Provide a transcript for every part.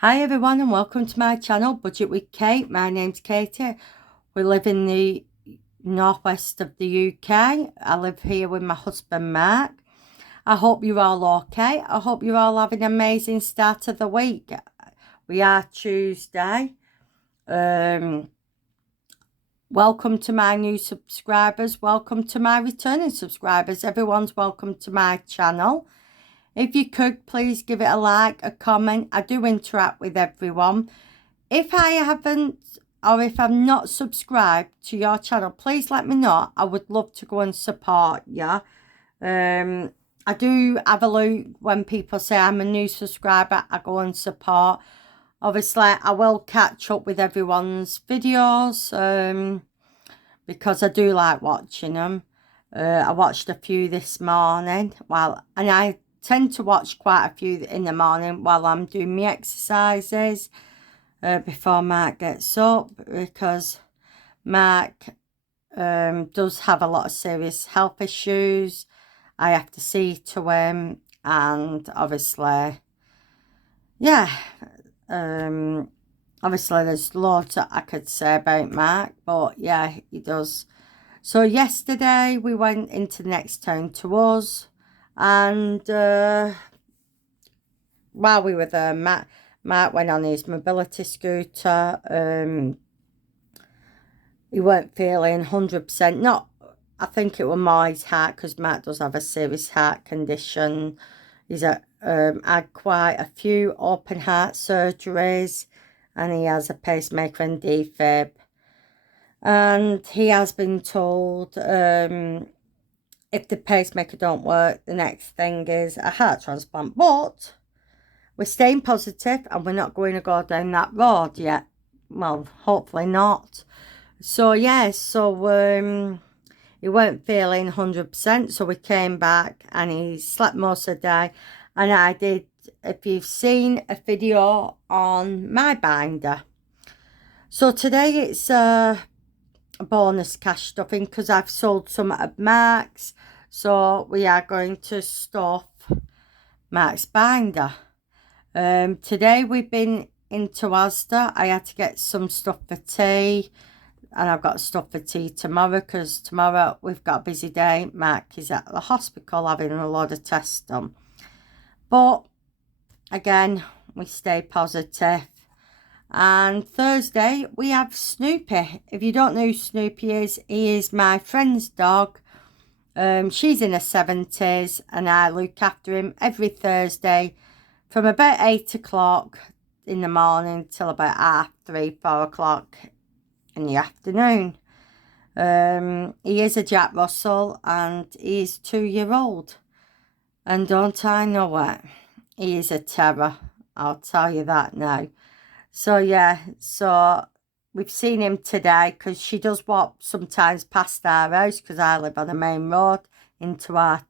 Hi everyone and welcome to my channel, Budget with Kate. My name's Katie. We live in the northwest of the UK. I live here with my husband Mark. I hope you're all okay. I hope you're all having an amazing start of the week. We are Tuesday. Welcome to my new subscribers. Welcome to my returning subscribers. Everyone's welcome to my channel. If you could, please give it a like, a comment. I do interact with everyone. If I haven't, or if I'm not subscribed to your channel, please let me know. I would love to go and support you. I do have a look when people say I'm a new subscriber. I go and support. Obviously, I will catch up with everyone's videos because I do like watching them. I watched a few this morning. And I tend to watch quite a few in the morning while I'm doing my exercises before Mark gets up, because Mark does have a lot of serious health issues. I have to see to him, and obviously, yeah, obviously there's loads that I could say about Mark, but yeah, he does. So yesterday we went into the next town to us, and while we were there, Mark went on his mobility scooter. He weren't feeling 100%. Not, I think it was more his heart, because Mark does have a serious heart condition. He's had quite a few open heart surgeries, and he has a pacemaker and defib. And he has been told if the pacemaker don't work, the next thing is a heart transplant. But we're staying positive and we're not going to go down that road yet. Well, hopefully not. So, yeah, he weren't feeling 100%. So we came back and he slept most of the day. And I did, if you've seen a video on my binder. So today it's a bonus cash stuffing, because I've sold some of Mark's. So we are going to stuff Mark's binder. Today we've been into Asda. I had to get some stuff for tea, and I've got stuff for tea tomorrow, because tomorrow we've got a busy day. Mark is at the hospital having a lot of tests done. But again, we stay positive. And Thursday we have Snoopy. If you don't know who Snoopy is, he is my friend's dog. She's in her 70s, and I look after him every Thursday from about 8 o'clock in the morning till about 3:30, 4 o'clock in the afternoon. He is a Jack Russell, and he's 2-year-old. And don't I know it? He is a terror. I'll tell you that now. So, yeah, so we've seen him today, because she does walk sometimes past our house, because I live on the main road into our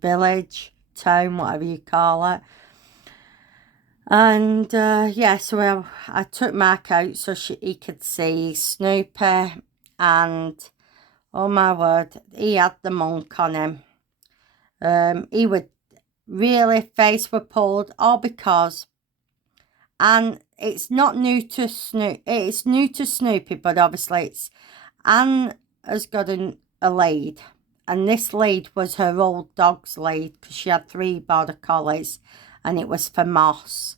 village, town, whatever you call it. And, yeah, so I took Mark out so he could see Snoopy, and, oh my word, he had the monk on him. He would really, face were pulled, all because, and it's not new to Snoopy, it's new to Snoopy, but obviously Anne has got a lead, and this lead was her old dog's lead, because she had 3 border collies, and it was for Moss.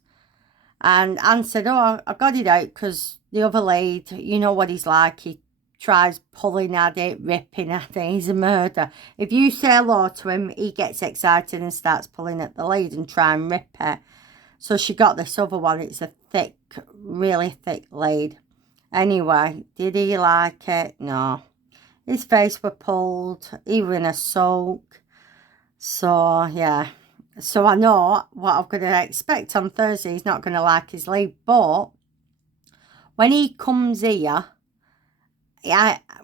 And Anne said, oh, I got it out because the other lead, you know what he's like, he tries pulling at it, ripping at it. He's a murderer. If you say hello to him, he gets excited and starts pulling at the lead and try and rip it. So she got this other one. It's a thick, really thick lead. Anyway, did he like it? No. His face were pulled. He was in a sulk. So, yeah. So I know what I'm going to expect on Thursday. He's not going to like his lead. But when he comes here,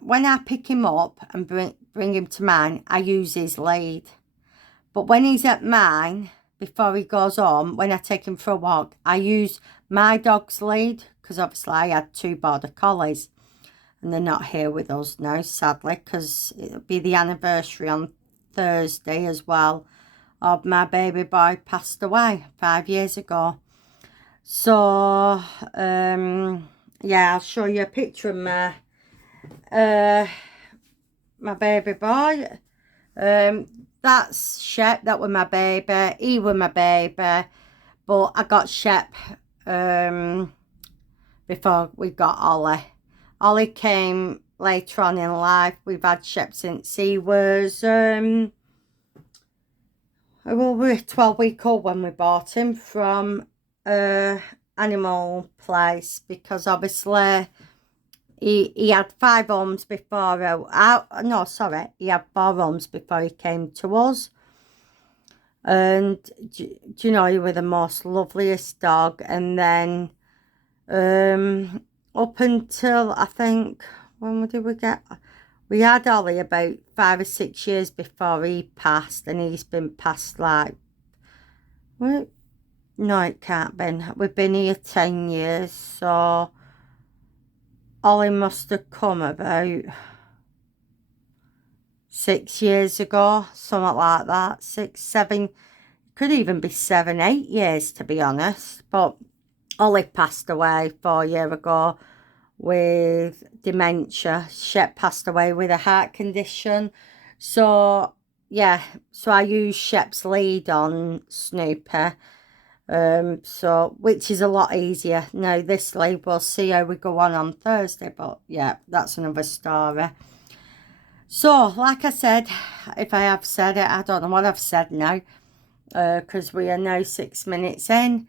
when I pick him up and bring him to mine, I use his lead. But when he's at mine, before he goes home, when I take him for a walk, I use my dog's lead, because obviously I had 2 border collies, and they're not here with us now, sadly, because it'll be the anniversary on Thursday as well of my baby boy passed away 5 years ago. So, yeah, I'll show you a picture of my baby boy. That's Shep, that was my baby. He was my baby. But I got Shep before we got Ollie. Ollie came later on in life. We've had Shep since he was well, we were 12-week-old when we bought him from animal place, because obviously he had 5 homes before no, sorry, he had 4 homes before he came to us. And do you know, he was the most loveliest dog. And then up until, I think, when did we get, we had Ollie about 5 or 6 years before he passed, and he's been passed like, well, no, it can't be. We've been here 10 years, so Ollie must have come about 6 years ago, something like that. 6, 7, could even be 7, 8 years, to be honest. But Ollie passed away 4 years ago with dementia. Shep passed away with a heart condition. So, yeah, so I use Shep's lead on Snooper. So, which is a lot easier. Now, this lead, we'll see how we go on Thursday. But, yeah, that's another story. So, like I said, if I have said it, I don't know what I've said now. Because we are now 6 minutes in.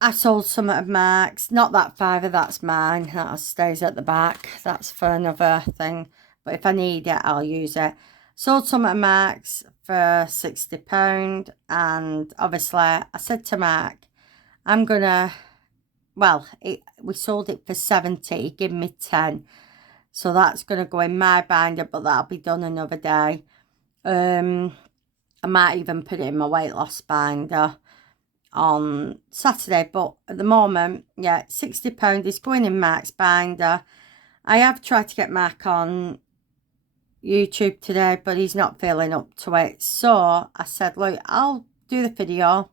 I sold some of Mark's, not that fiver, that's mine, that stays at the back, that's for another thing, but if I need it, I'll use it. Sold some of Mark's for £60, and obviously, I said to Mark, I'm gonna, well, we sold it for 70, he gave me 10, so that's gonna go in my binder, but that'll be done another day. I might even put it in my weight loss binder on Saturday, but at the moment, yeah, £60 is going in Mark's binder. I have tried to get Mark on YouTube today, but he's not feeling up to it, so I said, look, I'll do the video,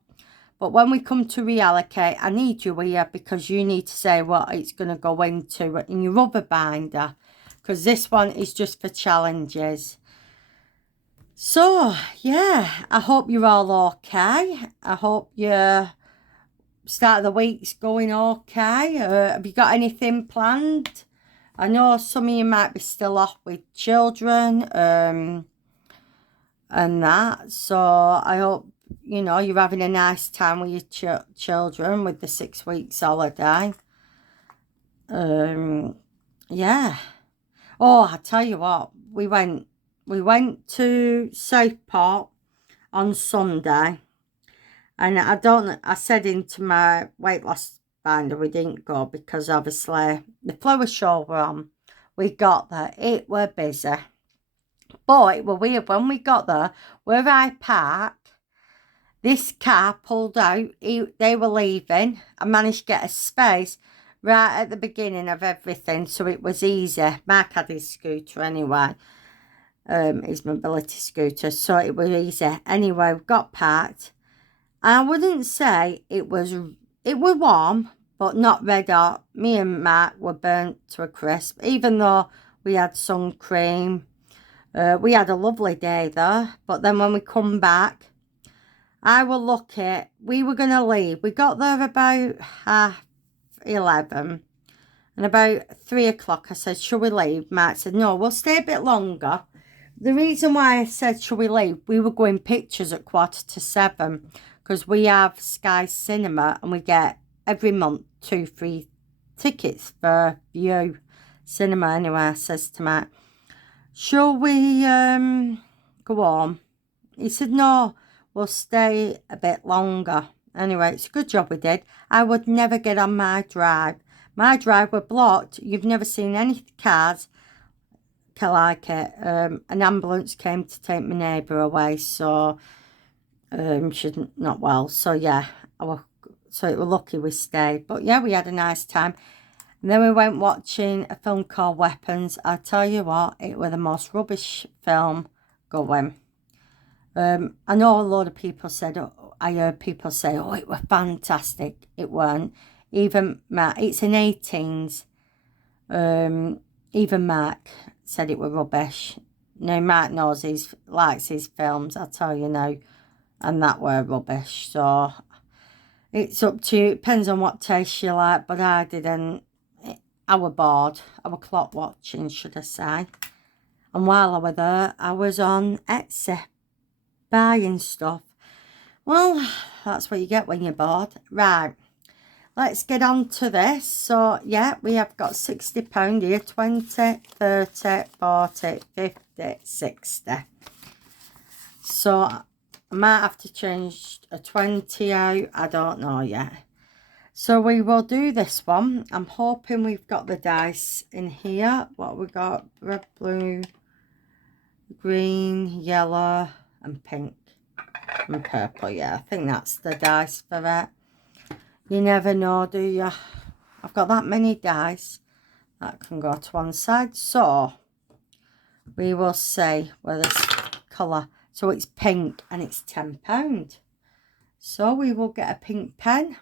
but when we come to reallocate, I need you here, because you need to say what it's going to go into in your rubber binder, because this one is just for challenges. So, yeah, I hope you're all okay. I hope your start of the week's going okay. Have you got anything planned? I know some of you might be still off with children and that. So, I hope, you know, you're having a nice time with your children with the 6 weeks holiday. Yeah. Oh, I tell you what, we went to Southport on Sunday, and I said into my weight loss binder we didn't go because obviously the flower show were on. We got there, it were busy, but it were weird when we got there, where I parked, this car pulled out, they were leaving. I managed to get a space right at the beginning of everything, so it was easy. Mark had his scooter anyway, his mobility scooter, so it was easy. Anyway, we got parked. I wouldn't say it was warm, but not red hot. Me and Mark were burnt to a crisp, even though we had sun cream. We had a lovely day there, but then when we come back, I was lucky. We were going to leave. We got there about 11:30, and about 3 o'clock I said, shall we leave? Mark said, no, we'll stay a bit longer. The reason why I said, shall we leave? We were going pictures at 7:15, because we have Sky Cinema, and we get every month 2 free tickets for View Cinema. Anyway, I says to Mark, shall we go on? He said, no, we'll stay a bit longer. Anyway, it's a good job we did. I would never get on my drive. My drive were blocked. You've never seen any cars like it. An ambulance came to take my neighbour away, so she's not well. So yeah, so it was lucky we stayed. But yeah, we had a nice time. And then we went watching a film called Weapons. I tell you what, it was the most rubbish film going. I know a lot of people said, oh, I heard people say, oh, it was fantastic. It weren't. Even Mark, it's an 18s. Even Mark said it was rubbish. No, Mark knows likes his films, I tell you now. And that were rubbish. So it's up to you. It depends on what taste you like. But I didn't. I was bored. I was clock watching, should I say. And while I was there, I was on Etsy buying stuff. Well, that's what you get when you're bored. Right, let's get on to this. So, yeah, we have got £60 here. 20, 30, 40, 50, 60. So, I might have to change a 20 out. I don't know yet. So, we will do this one. I'm hoping we've got the dice in here. What we got? Red, blue, green, yellow, and pink. And purple, yeah. I think that's the dice for it. You never know, do you? I've got that many dice. That can go to one side. So, we will see where this colour. So, it's pink and it's £10. So, we will get a pink pen.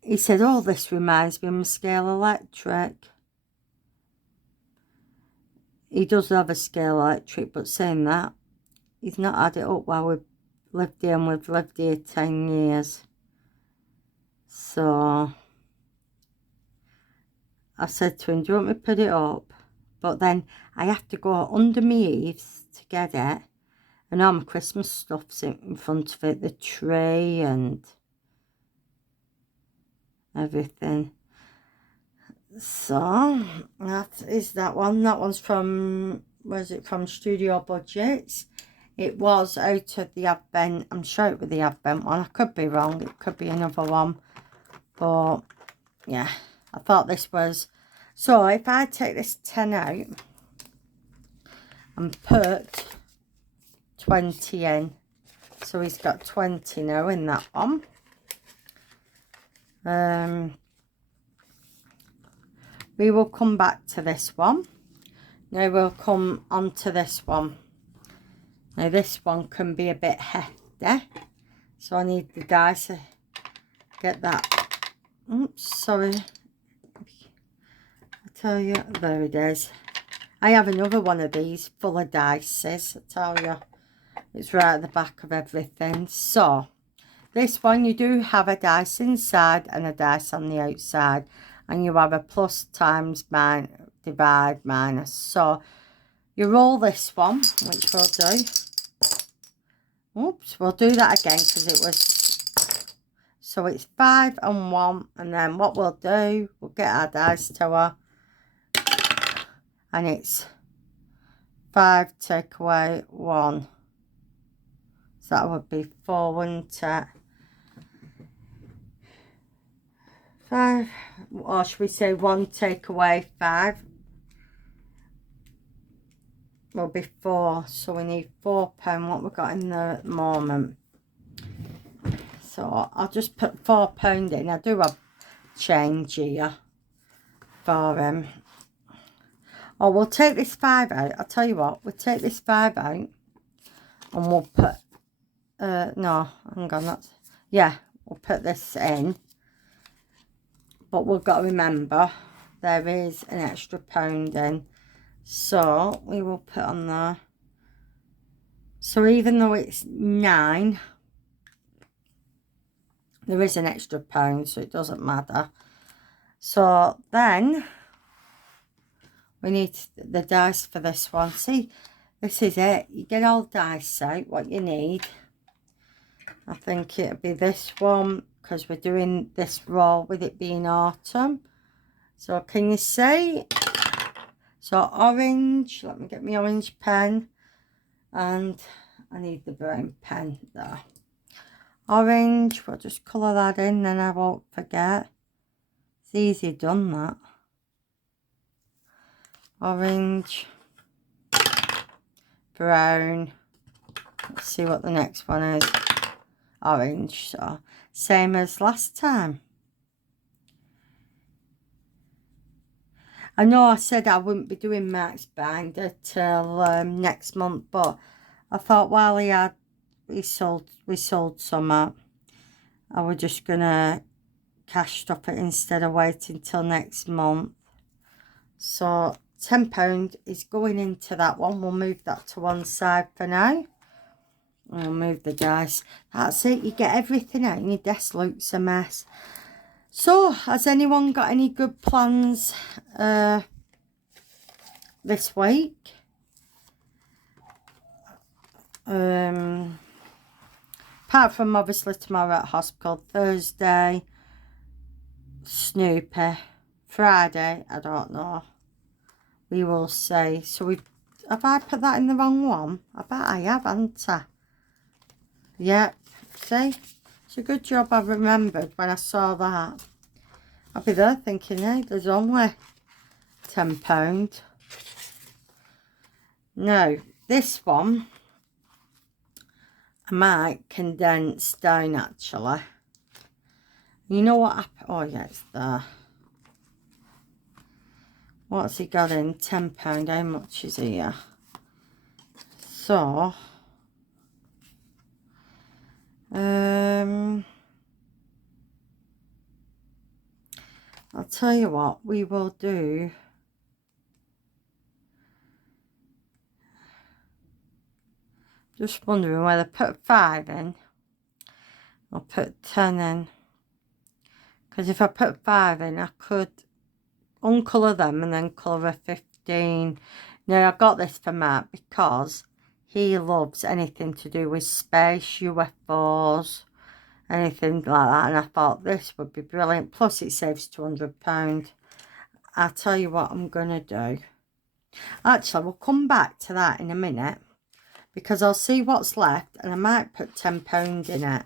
He said, oh, this reminds me of my Scale Electric. He does have a Scale Electric, but saying that, he's not had it up while we've lived here, and we've lived here 10 years. So, I said to him, do you want me to put it up? But then I have to go under my eaves to get it. And all my Christmas stuff's in front of it, the tree and everything. So, that is that one. That one's from, where's it from? Studio Budgets. It was out of the Advent. I'm sure it was the Advent one. I could be wrong. It could be another one. But, yeah. I thought this was... So, if I take this 10 out and put 20 in. So, he's got 20 now in that one. We will come back to this one. Now, we'll come on to this one. Now, this one can be a bit hefty. So, I need the dice to get that. Oops, sorry. I tell you, there it is. I have another one of these full of dices. I tell you, it's right at the back of everything. So, this one, you do have a dice inside and a dice on the outside. And you have a plus, times, divide, minus. So, you roll this one, which we'll do. Oops, we'll do that again because it was... So, it's 5 and 1. And then what we'll do, we'll get our dice tower. And it's 5 take away 1. So, that would be 4, wouldn't it? 5, or should we say 1 take away 5? Will be 4. So, we need £4. What we've got in there at the moment. So, I'll just put £4 in. I do have change here for him. Oh, we'll take this 5 out. I'll tell you what, we'll take this 5 out and we'll put, no, hang on, that's, yeah, we'll put this in. But we've got to remember, there is an extra £1 in. So, we will put on there. So, even though it's 9, there is an extra £1, so it doesn't matter. So, then... we need the dice for this one. See, this is it. You get all dice out, what you need. I think it'll be this one, because we're doing this roll with it being autumn. So, can you see? So, orange. Let me get my orange pen. And I need the brown pen there. Orange. We'll just colour that in, then I won't forget. It's easy done, that. Orange, brown, let's see what the next one is, orange, so same as last time. I know I said I wouldn't be doing Mark's binder till next month, but I thought while he had we sold some up. I was just gonna cash stop it instead of waiting till next month. So £10 is going into that one. We'll move that to one side for now. I'll move the dice. That's it. You get everything out and your desk looks a mess. So, has anyone got any good plans this week? Apart from obviously tomorrow at hospital, Thursday, Snoopy, Friday, I don't know. We will see. So have I put that in the wrong one? I bet I have, haven't I? Yep. See? It's a good job I remembered when I saw that. I'll be there thinking, hey, there's only £10. Now, this one, I might condense down actually. You know what happened? Oh, yeah, it's there. What's he got in? £10. How much is here? So, I'll tell you what we will do. Just wondering whether to put 5 in or put 10 in. Because if I put 5 in, I could uncolour them and then colour a 15. Now, I got this for Matt because he loves anything to do with space, UFOs, anything like that. And I thought this would be brilliant. Plus, it saves £200. I'll tell you what I'm going to do. Actually, we'll come back to that in a minute. Because I'll see what's left. And I might put £10 in it.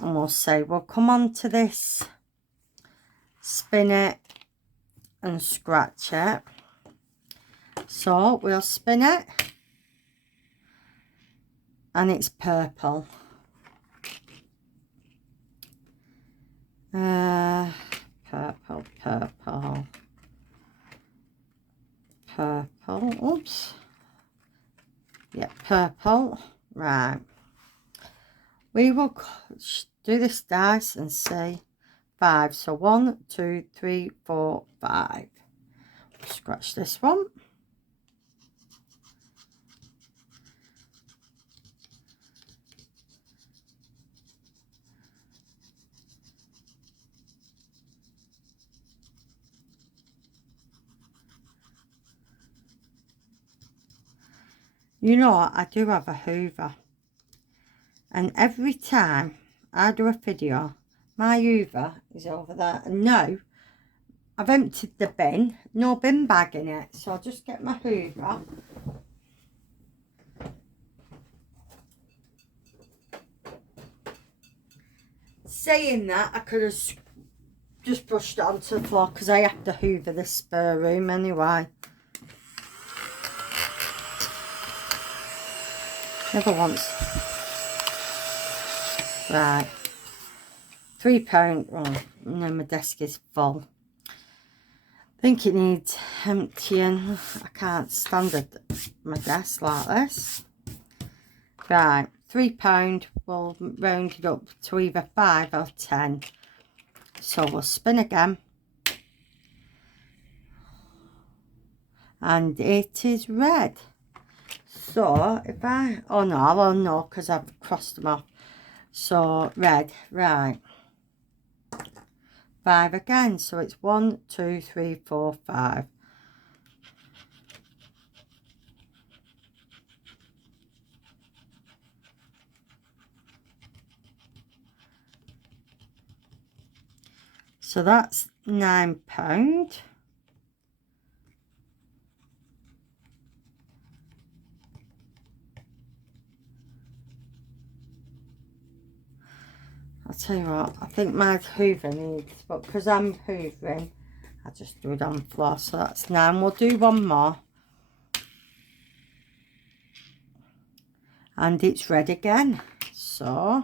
And we'll see. We'll come on to this. Spin it. And scratch it. So, we'll spin it. And it's purple. Purple, purple. Purple, oops. Yeah, purple. Right. We will do this dice and see. 5. So 1, 2, 3, 4, 5. Scratch this one. You know, I do have a Hoover. And every time I do a video, my Hoover is over there. And now, I've emptied the bin. No bin bag in it. So I'll just get my Hoover. Saying that, I could have just brushed it onto the floor because I have to Hoover this spare room anyway. Never once. Right. £3. Oh, no, my desk is full. I think it needs emptying. I can't stand it, my desk like this. Right. £3. We'll round it up to either 5 or 10. So we'll spin again. And it is red. So, if I... Oh, no, I won't know because I've crossed them off. So, red. Right. 5 again. So, it's 1, 2, 3, 4, 5. So, that's £9. I'll tell you what, I think my Hoover needs, but because I'm hoovering, I just do it on the floor. So that's 9. We'll do one more. And it's red again. So,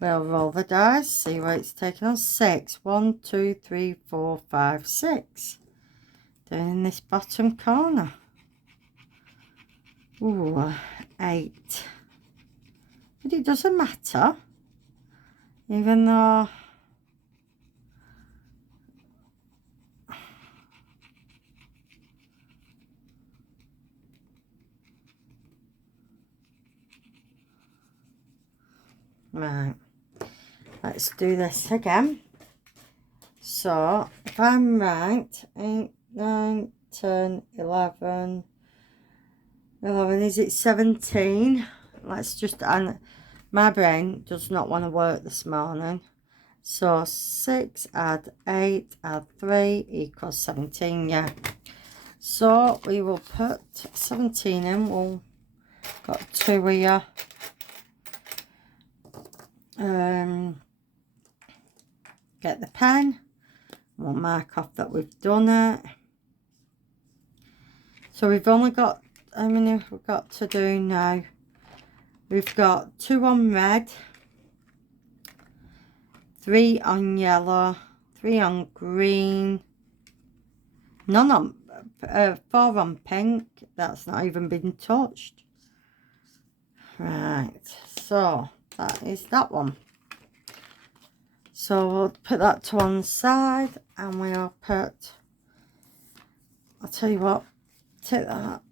we'll roll the dice, see what it's taken on. 6. 1, 2, 3, 4, 5, 6. Down in this bottom corner. Ooh, 8. But it doesn't matter. Even though... Right. Let's do this again. So, if I'm right, 8, 9, 10, 11, is it 17? Let's just, and my brain does not want to work this morning. So, 6 add 8 add 3 equals 17, yeah. So, we will put 17 in. We'll got 2 here. Get the pen. We'll mark off that we've done it. So we've only got, how many have we got to do now? We've got 2 on red, 3 on yellow, 3 on green, none on, 4 on pink. That's not even been touched. Right, so that is that one. So we'll put that to one side, and we'll put, I'll tell you what, take that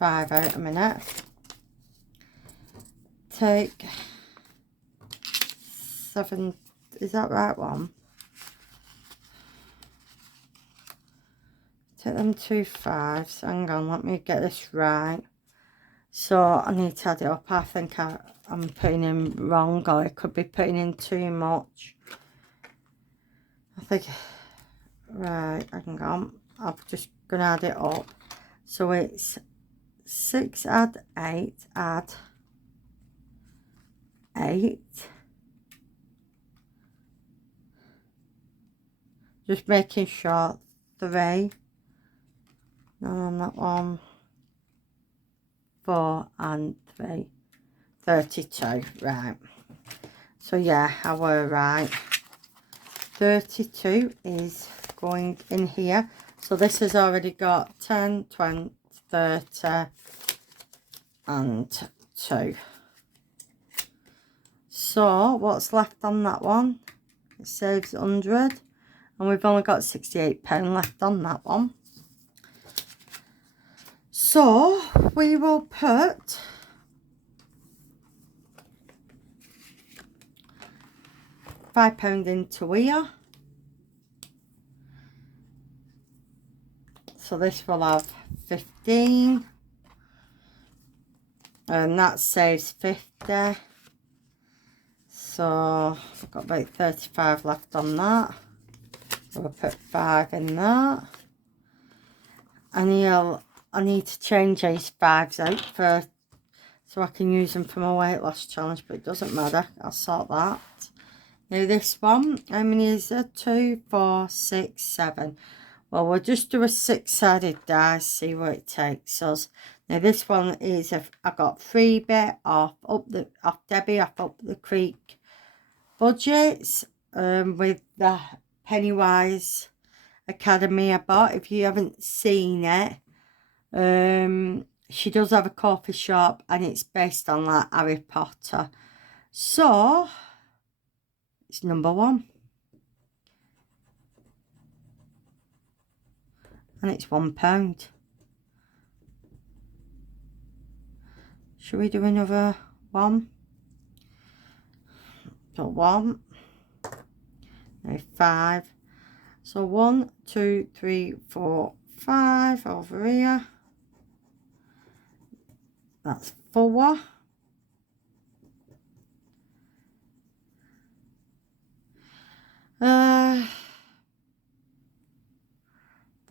5 out a minute. Take 7, is that right one? Take them 2 5s. Hang on, let me get this right. So I need to add it up. I think I'm putting in wrong, or I could be putting in too much. I think, right, hang on. I'm just going to add it up. So it's 6 add 8 add 8. Just making sure 3. No, on that one. 4 and 3. 32, right. So yeah, I were right. 32 is going in here. So this has already got 10, 20, 30 and 2. So what's left on that one? It saves 100, and we've only got £68 left on that one. So we will put £5 into here. So this will have 15, and that saves 50. So I've got about 35 left on that. So we'll put 5 in that. And I need to change these 5s out for, so I can use them for my weight loss challenge, but it doesn't matter. I'll sort that. Now this one, how many is there? 2, 4, 6, 7. Well, we'll just do a 6-sided die, see what it takes us. Now this one is, I got freebie off Debbie off Up the Creek Budgets, with the Pennywise Academy I bought. If you haven't seen it, she does have a coffee shop, and it's based on like Harry Potter. So it's number 1, and it's £1. Should we do another one? So 1, now 5. So 1, 2, 3, 4, 5 over here. That's 4.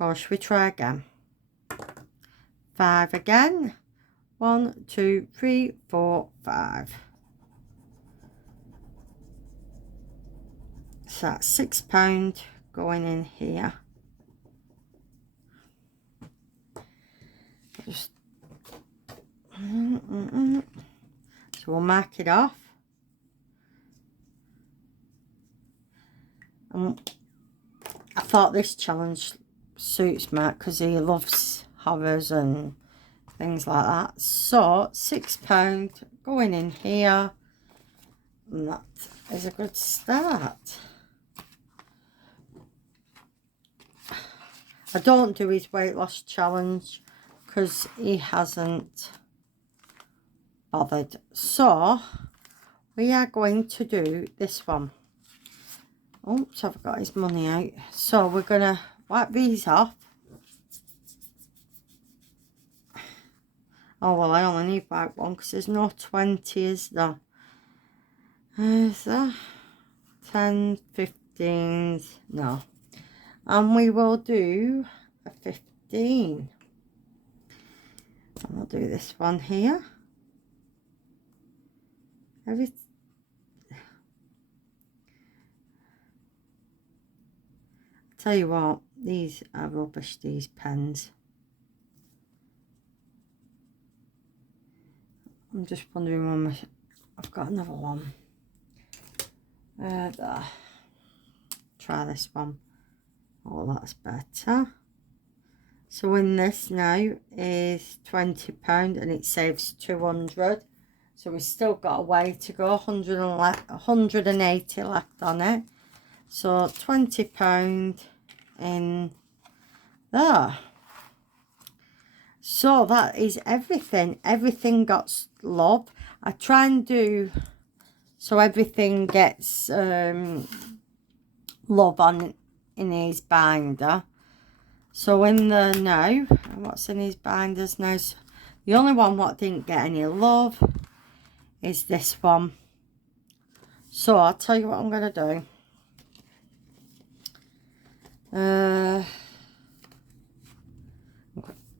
Or should we try again? 5 again. 1, 2, 3, 4, 5. So that's £6 going in here. Just so we'll mark it off. I thought this challenge suits Matt because he loves horrors and things like that. So £6 going in here, and that is a good start. I don't do his weight loss challenge because he hasn't bothered. So we are going to do this one. Oops, I've got his money out. So we're going to wipe these off. Oh, well, I only need white one because there's no 20, is there? Is there? 10, 15s, no. And we will do a 15. And we'll do this one here. Tell you what, these are rubbish, these pens. I'm just wondering when I've got another one. There. Try this one. Oh, that's better. So in this now is £20 and it saves 200. So we've still got a way to go. 180 left on it. So £20 in there. So that is everything. Everything got love. I try and do so everything gets love on in his binder. So in the now, what's in his binders now? So the only one what didn't get any love is this one. So I'll tell you what I'm going to do. Hang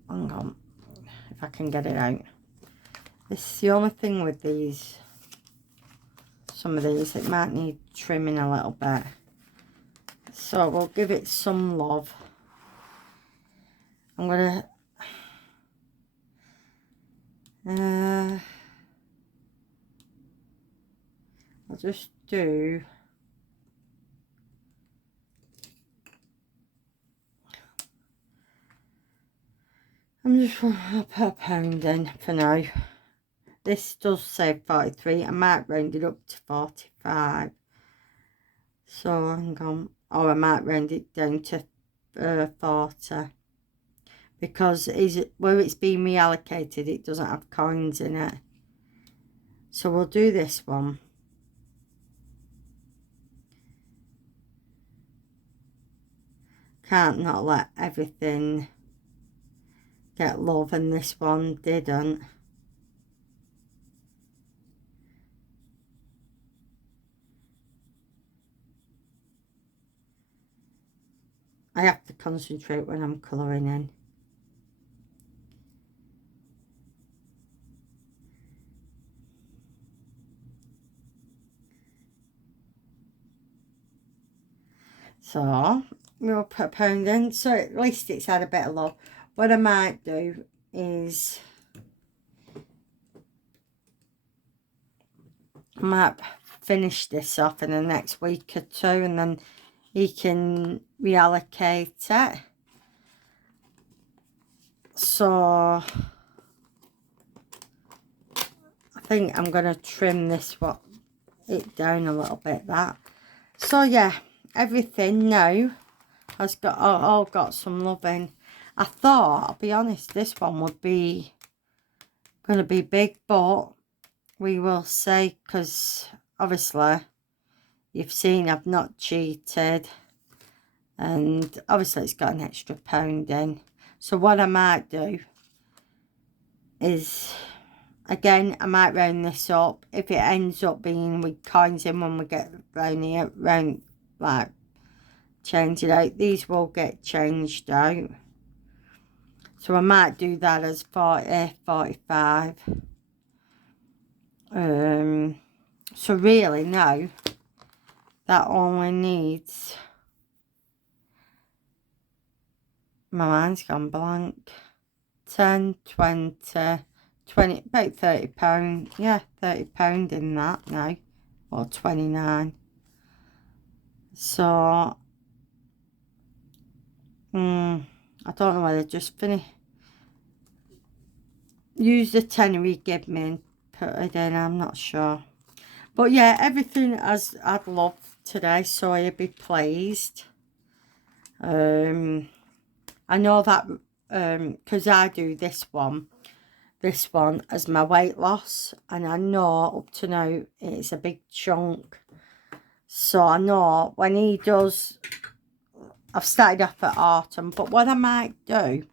on, if I can get it out. This is the only thing with these. Some of these, it might need trimming a little bit. So we'll give it some love. I'm gonna I'll just do I'm just going to put a pound in for now. This does say 43. I might round it up to 45. So hang on. Or I might round it down to 40. Because where it's been reallocated, it doesn't have coins in it. So we'll do this one. Can't not let everything get love, and this one didn't. I have to concentrate when I'm colouring in. So we'll put a pound in, so at least it's had a bit of love. What I might do is I might finish this off in the next week or two, and then he can reallocate it. So I think I'm going to trim this it down a little bit, that. So yeah, everything now has got all got some love in. I thought, I'll be honest, this one would be going to be big, but we will see, because obviously you've seen I've not cheated, and obviously it's got an extra pound in. So what I might do is, again, I might round this up. If it ends up being with coins in when we get round here, like, change it out. These will get changed out. So I might do that as 40, 45. So really now, that only needs... My mind's gone blank. 10, 20, 20, about £30. Yeah, £30 in that now. Or 29. So, I don't know whether just finish. use the tenner he gave me and put it in. I'm not sure. But yeah, everything as I'd love today, so I'd be pleased. I know that because I do this one as my weight loss, and I know up to now it's a big chunk. So I know when he does, I've started off at autumn, but what I might do,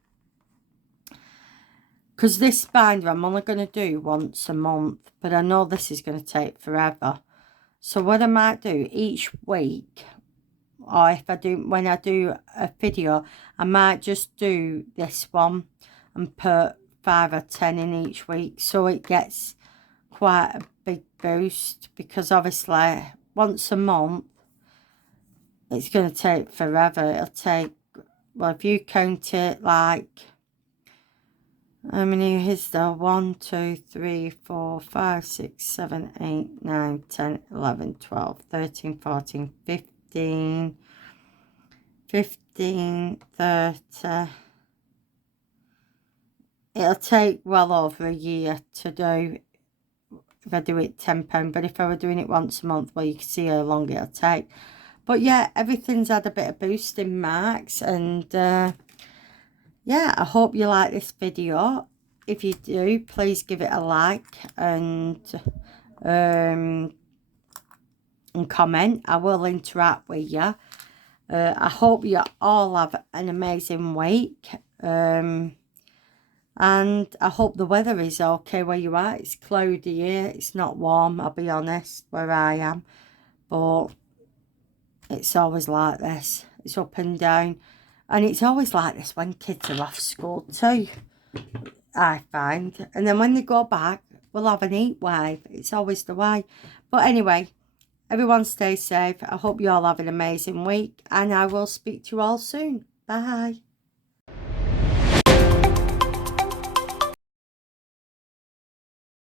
because this binder I'm only going to do once a month, but I know this is going to take forever. So what I might do each week, or if I do, when I do a video, I might just do this one and put 5 or 10 in each week, so it gets quite a big boost, because obviously once a month it's going to take forever. It'll take, well, if you count it like, how many is there? 1, 2, 3, 4, 5, 6, 7, 8, 9, 10, 11, 12, 13, 14, 15, 30. It'll take well over a year to do if I do it £10. But if I were doing it once a month, well, you can see how long it'll take. But yeah, everything's had a bit of boost in marks, and yeah, I hope you like this video. If you do, please give it a like and comment. I will interact with you. I hope you all have an amazing week. And I hope the weather is okay where you are. It's cloudy here. It's not warm, I'll be honest, where I am. But it's always like this. It's up and down. And it's always like this when kids are off school too, I find. And then when they go back, we'll have an heat wave. It's always the way. But anyway, everyone stay safe. I hope you all have an amazing week. And I will speak to you all soon. Bye.